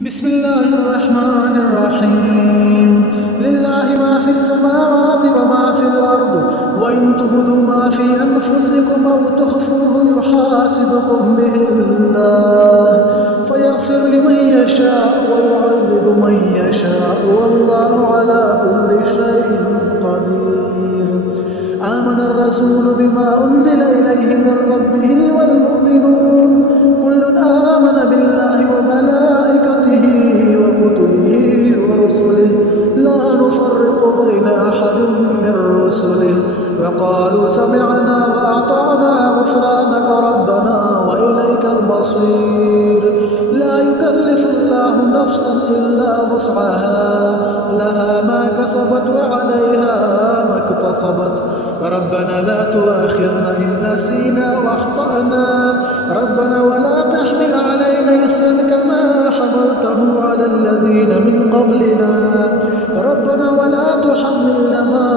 بسم الله الرحمن الرحيم. لله ما في السماوات وما في الأرض، وإن تبدوا ما في أنفسكم أو تخفوه يحاسبكم به الله فيغفر لمن يشاء ويعذب من يشاء، والله على كل شيء قدير. آمن الرسول بما أنزل إليه من ربه والمؤمنون كل آمن بالله وملائكته وكتبه ورسله لا نفرق بين أحد من رسله، وقالوا سمعنا وأطعنا غفرانك ربنا وإليك المصير. لا يكلف الله نفسا إلا وسعها، لها ما كسبت وعليها ما اكتسبت، ربنا لا تؤاخذنا إن نسينا واخطأنا، ربنا ولا تحمل علينا إصرا كما حملته على الذين من قبلنا، ربنا ولا تحملنا ما